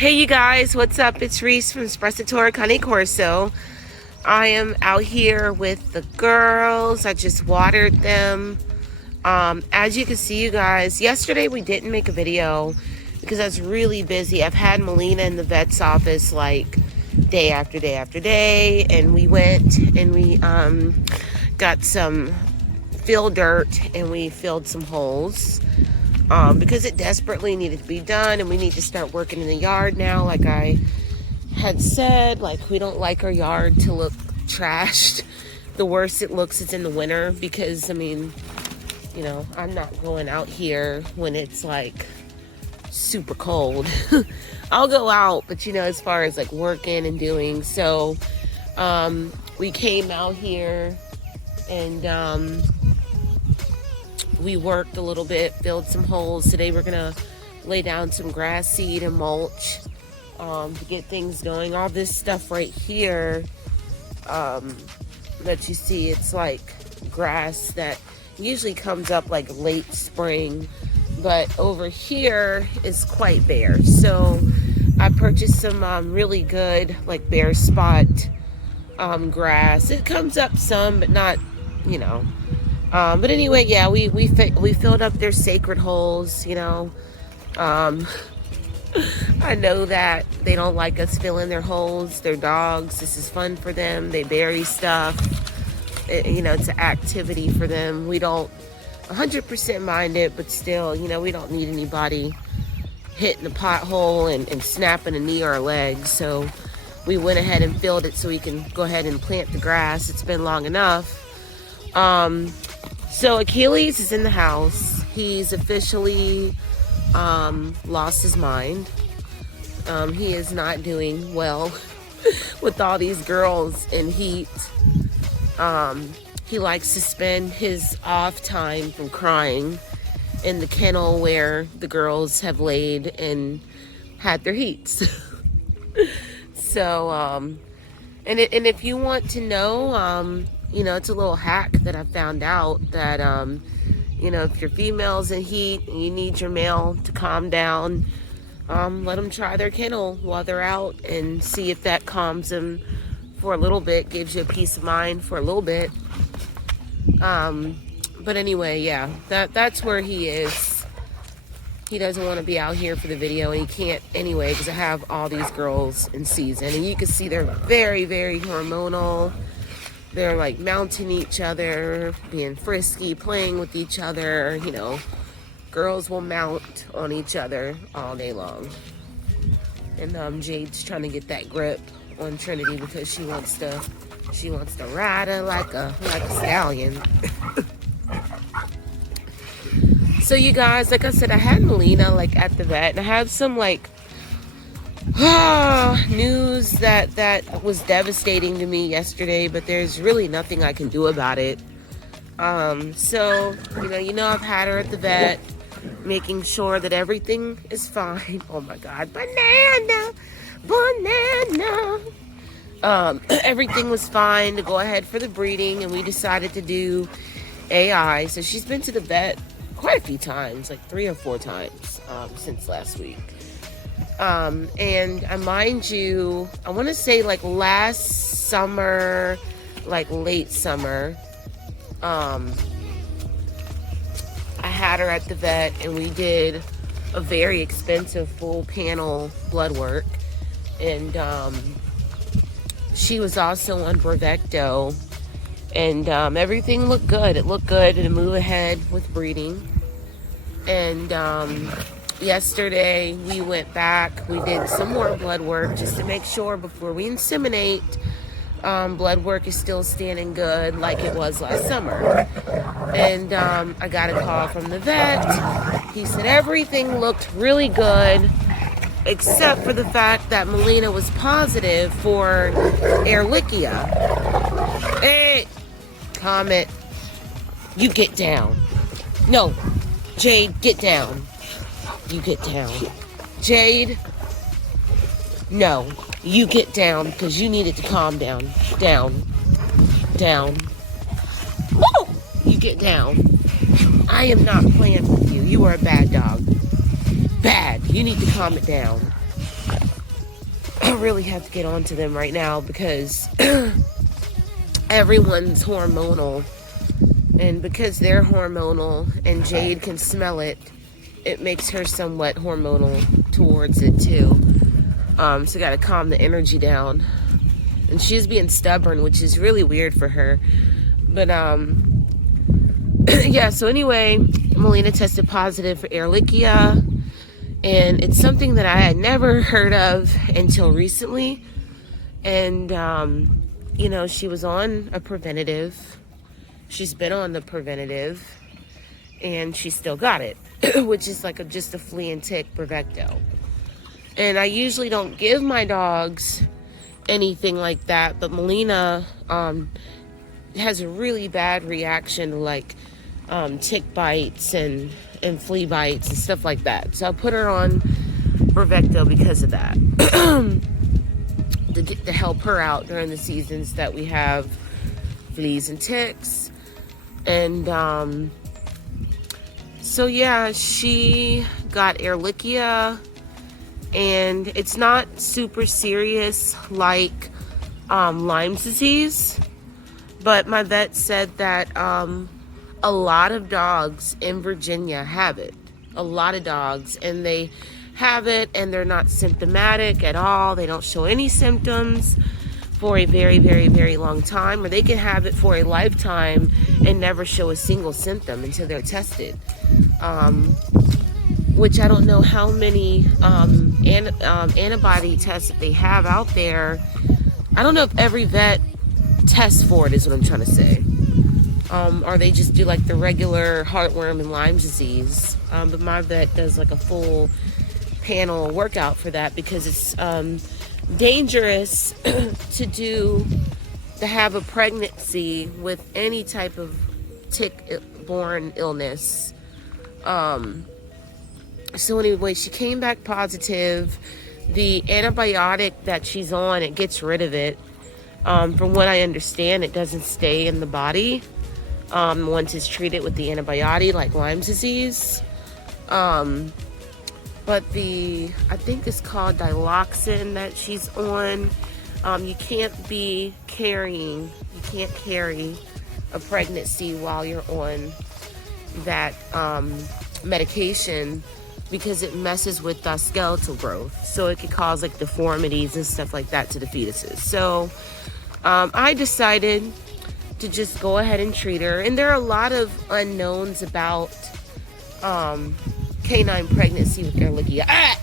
Hey you guys, what's up? It's Reese from Spressatore Cane Corso. I am out here with the girls. I just watered them. As you can see, you guys, yesterday we didn't make a video because I was really busy. I've had Melina in the vet's office like day after day after day, and we went and we got some fill dirt and we filled some holes. Because it desperately needed to be done, and we need to start working in the yard now. Like I had said, like we don't like our yard to look trashed. The worse it looks is in the winter, because I mean, you know, I'm not going out here when it's like super cold. I'll go out, but you know, as far as like working and doing, so we came out here and we worked a little bit, filled some holes. Today we're gonna lay down some grass seed and mulch to get things going. All this stuff right here that you see, it's like grass that usually comes up like late spring, but over here is quite bare. So I purchased some really good like bare spot grass. It comes up some, but not, you know. But anyway, yeah, we filled up their sacred holes, you know. I know that they don't like us filling their holes. They're dogs. This is fun for them. They bury stuff. You know, it's an activity for them. We don't 100% mind it, but still, you know, we don't need anybody hitting a pothole and snapping a knee or a leg. So we went ahead and filled it so we can go ahead and plant the grass. It's been long enough. So Achilles is in the house. He's officially lost his mind. He is not doing well with all these girls in heat. He likes to spend his off time from crying in the kennel where the girls have laid and had their heats. So, and if you want to know, you know, it's a little hack that I found out that, you know, if your female's in heat and you need your male to calm down, let them try their kennel while they're out and see if that calms them for a little bit, gives you a peace of mind for a little bit. But anyway, yeah, that's where he is. He doesn't want to be out here for the video, and he can't anyway because I have all these girls in season, and you can see they're very, very hormonal. They're like mounting each other, being frisky, playing with each other. You know, girls will mount on each other all day long. And Jade's trying to get that grip on Trinity because she wants to ride her like a stallion. So you guys, like I said, I had Melina like at the vet, and I have some like news that was devastating to me yesterday, but there's really nothing I can do about it. So you know I've had her at the vet, making sure that everything is fine. Oh my god, banana. Everything was fine to go ahead for the breeding, and we decided to do AI. So she's been to the vet quite a few times, like 3 or 4 times since last week. And mind you, I want to say like last summer, like late summer, I had her at the vet and we did a very expensive full panel blood work. And she was also on Brevecto, and everything looked good. It looked good to move ahead with breeding. And yesterday we went back, we did some more blood work just to make sure before we inseminate, blood work is still standing good like it was last summer. And I got a call from the vet. He said everything looked really good except for the fact that Melina was positive for Ehrlichia. Hey, Comet, you get down. No, Jade, get down. You get down. Jade, no, you get down because you needed to calm down. Down. Woo! You get down. I am not playing with you. You are a bad dog. Bad. You need to calm it down. I really have to get onto them right now because everyone's hormonal. And because they're hormonal and Jade can smell it, it makes her somewhat hormonal towards it too. So gotta calm the energy down. And she's being stubborn, which is really weird for her. But yeah, so anyway, Melina tested positive for Ehrlichia. And it's something that I had never heard of until recently. And, you know, she was on a preventative. She's been on the preventative. And she still got it, which is like just a flea and tick Bravecto. And I usually don't give my dogs anything like that, but Melina has a really bad reaction to like tick bites and flea bites and stuff like that. So I put her on Bravecto because of that. to help her out during the seasons that we have fleas and ticks. And so yeah, she got Ehrlichia, and it's not super serious like Lyme's disease, but my vet said that a lot of dogs in Virginia have it. A lot of dogs, and they have it and they're not symptomatic at all. They don't show any symptoms for a very, very, very long time, or they can have it for a lifetime and never show a single symptom until they're tested. Which I don't know how many antibody tests that they have out there. I don't know if every vet tests for it, is what I'm trying to say. Or they just do like the regular heartworm and Lyme disease. But my vet does like a full panel workout for that because it's dangerous to have a pregnancy with any type of tick-borne illness. So anyway, she came back positive. The antibiotic that she's on, it gets rid of it. From what I understand, it doesn't stay in the body once it's treated with the antibiotic, like Lyme disease. But I think it's called diloxin that she's on. You can't carry a pregnancy while you're on that medication because it messes with the skeletal growth. So it could cause like deformities and stuff like that to the fetuses. So I decided to just go ahead and treat her. And there are a lot of unknowns about canine pregnancy with Ehrlichia.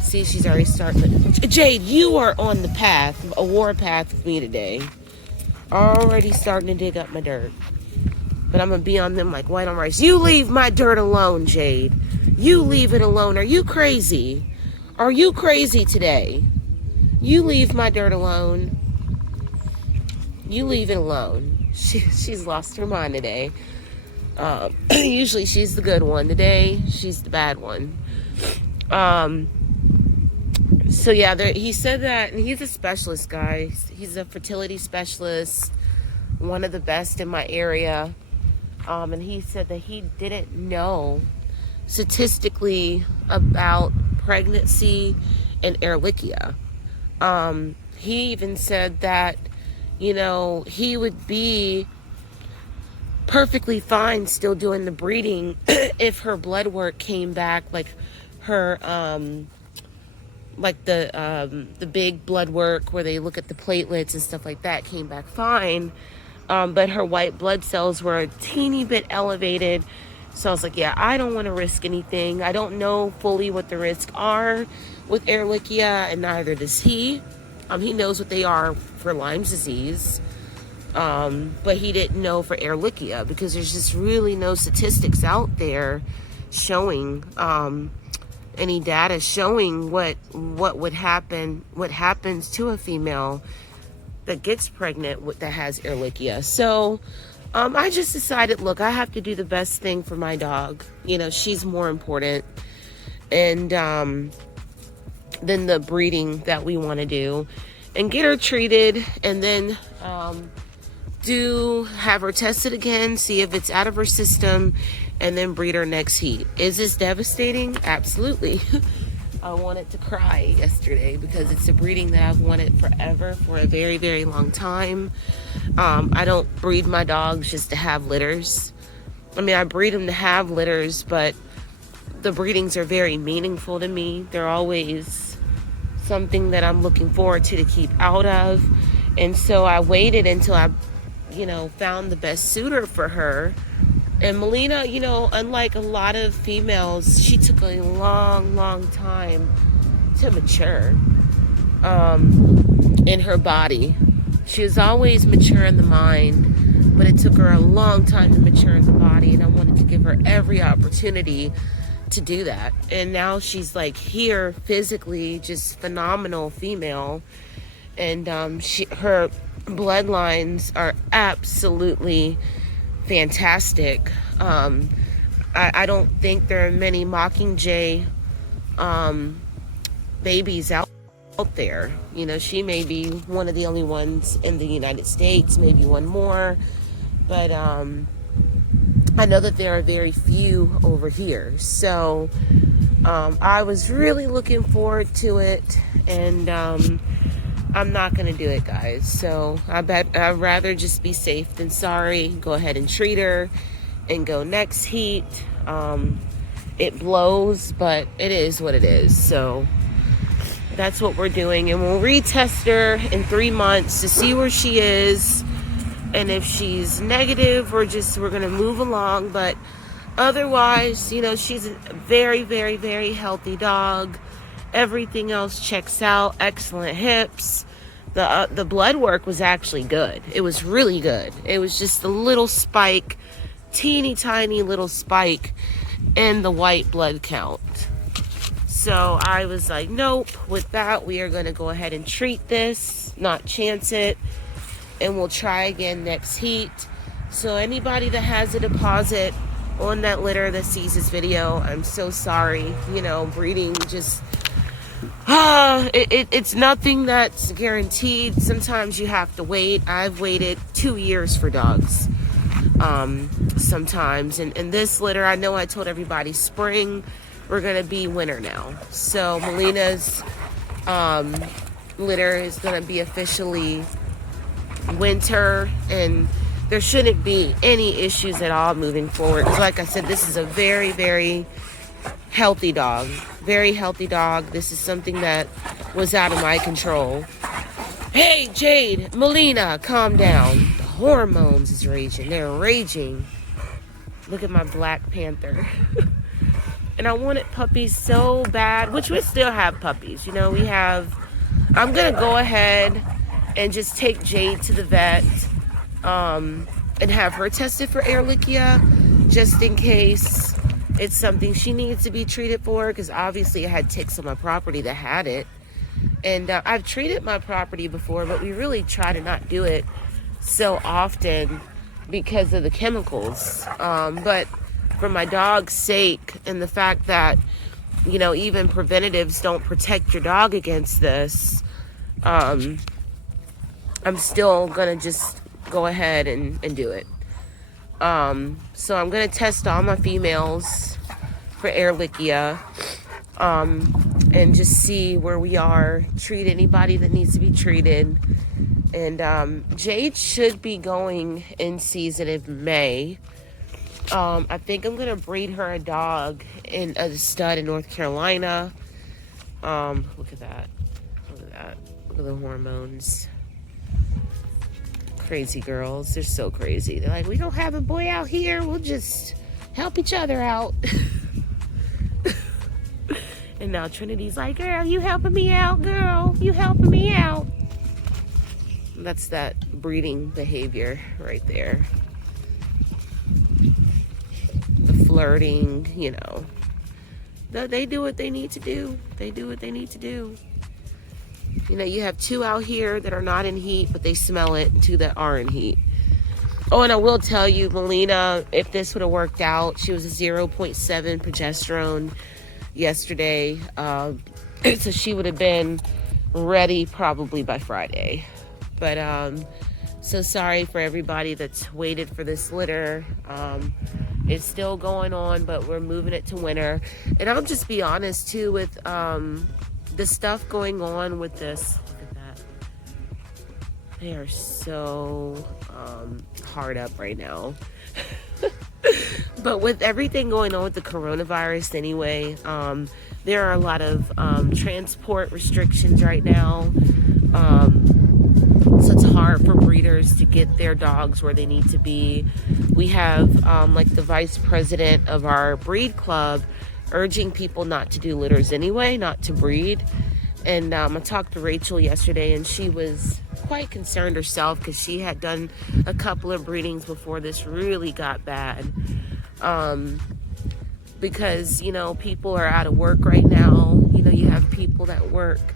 See, she's already starting. Jade, you are on the path, a war path with me today. Already starting to dig up my dirt. But I'm going to be on them like white on rice. You leave my dirt alone, Jade. You leave it alone. Are you crazy? Are you crazy today? You leave my dirt alone. You leave it alone. She's lost her mind today. Usually she's the good one. Today, she's the bad one. So yeah, he said that, and he's a specialist, guys. He's a fertility specialist, one of the best in my area. And he said that he didn't know statistically about pregnancy and Ehrlichia. He even said that, you know, he would be perfectly fine still doing the breeding if her blood work came back, like her like the big blood work where they look at the platelets and stuff like that came back fine, but her white blood cells were a teeny bit elevated. So I was like, yeah, I don't want to risk anything. I don't know fully what the risks are with Ehrlichia, and neither does he. He knows what they are for Lyme's disease, but he didn't know for Ehrlichia because there's just really no statistics out there showing any data showing what would happen, what happens to a female that gets pregnant that has Ehrlichia. So I just decided, look, I have to do the best thing for my dog. You know, she's more important, and than the breeding that we want to do, and get her treated, and then have her tested again, see if it's out of her system, and then breed her next heat. Is this devastating? Absolutely. I wanted to cry yesterday because it's a breeding that I've wanted forever, for a very, very long time. I don't breed my dogs just to have litters. I mean, I breed them to have litters, but the breedings are very meaningful to me. They're always something that I'm looking forward to keep out of. And so I waited until I, found the best suitor for her. And Melina, unlike a lot of females, she took a long, long time to mature in her body. She was always mature in the mind, but it took her a long time to mature in the body, and I wanted to give her every opportunity to do that. And now she's like here physically, just phenomenal female, and her bloodlines are absolutely fantastic. I don't think there are many Mockingjay babies out there. She may be one of the only ones in the United States, maybe one more, but I know that there are very few over here. So I was really looking forward to it, and I'm not gonna do it, guys. So I'd rather just be safe than sorry. Go ahead and treat her and go next heat. It blows, but it is what it is. So that's what we're doing, and we'll retest her in 3 months to see where she is. And if she's negative, we're gonna move along. But otherwise, she's a very, very, very healthy dog. Everything else checks out. Excellent hips. The blood work was actually good. It was really good. It was just a little spike, teeny tiny little spike in the white blood count. So I was like, nope, with that, we are going to go ahead and treat this, not chance it, and we'll try again next heat. So anybody that has a deposit on that litter that sees this video, I'm so sorry. Breeding just, it's nothing that's guaranteed. Sometimes you have to wait. I've waited 2 years for dogs sometimes. And this litter, I know I told everybody spring, we're going to be winter now. So Melina's litter is going to be officially winter, and there shouldn't be any issues at all moving forward. Because like I said, this is a very, very healthy dog. Very healthy dog. This is something that was out of my control. Hey, Jade, Melina, calm down. The hormones is raging. They're raging. Look at my Black Panther. And I wanted puppies so bad, which we still have puppies. I'm going to go ahead and just take Jade to the vet and have her tested for Ehrlichia, just in case it's something she needs to be treated for, because obviously I had ticks on my property that had it. And I've treated my property before, but we really try to not do it so often because of the chemicals. But for my dog's sake, and the fact that, even preventatives don't protect your dog against this, I'm still going to just go ahead and do it. So I'm going to test all my females for Ehrlichia, and just see where we are, treat anybody that needs to be treated. And Jade should be going in season in May. I think I'm going to breed her a dog in a stud in North Carolina. Look at that. Look at that. Look at the hormones. Crazy girls. They're so crazy. They're like, we don't have a boy out here. We'll just help each other out. And now Trinity's like, girl, you helping me out, girl. You helping me out. That's that breeding behavior right there. The flirting, they do what they need to do. They do what they need to do. You have 2 out here that are not in heat, but they smell it, and 2 that are in heat. Oh, and I will tell you, Melina, if this would have worked out, she was a 0.7 progesterone yesterday. So she would have been ready probably by Friday. But so sorry for everybody that's waited for this litter. It's still going on, but we're moving it to winter. And I'll just be honest too with the stuff going on with this. Look at that. They are so hard up right now. But with everything going on with the coronavirus anyway, there are a lot of transport restrictions right now. So it's hard for breeders to get their dogs where they need to be. We have like the vice president of our breed club urging people not to do litters anyway, not to breed. And I talked to Rachel yesterday, and she was quite concerned herself because she had done a couple of breedings before this really got bad. Because, you know, people are out of work right now. You know, you have people that work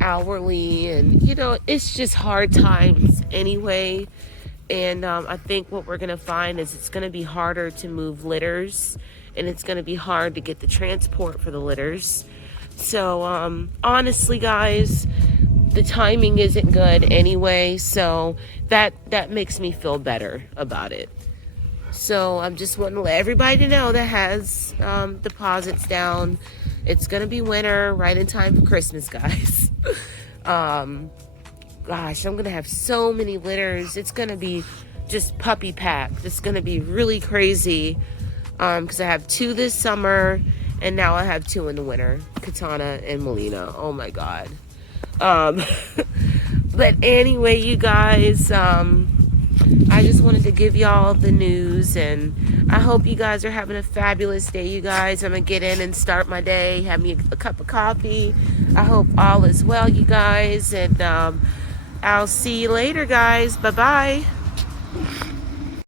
hourly, and, you know, it's just hard times anyway. And I think what we're going to find is it's going to be harder to move litters, and it's going to be hard to get the transport for the litters. So honestly, guys, the timing isn't good anyway, so that makes me feel better about it. So I'm just wanting to let everybody know that has deposits down. It's gonna be winter, right in time for Christmas, guys. Gosh, I'm gonna have so many litters. It's gonna be just puppy packed. It's gonna be really crazy because I have 2 this summer, and now I have 2 in the winter, Katana and Melina. Oh my God. But anyway, you guys, I just wanted to give y'all the news, and I hope you guys are having a fabulous day, you guys. I'm gonna get in and start my day, have me a cup of coffee. I hope all is well, you guys, and I'll see you later, guys. Bye-bye.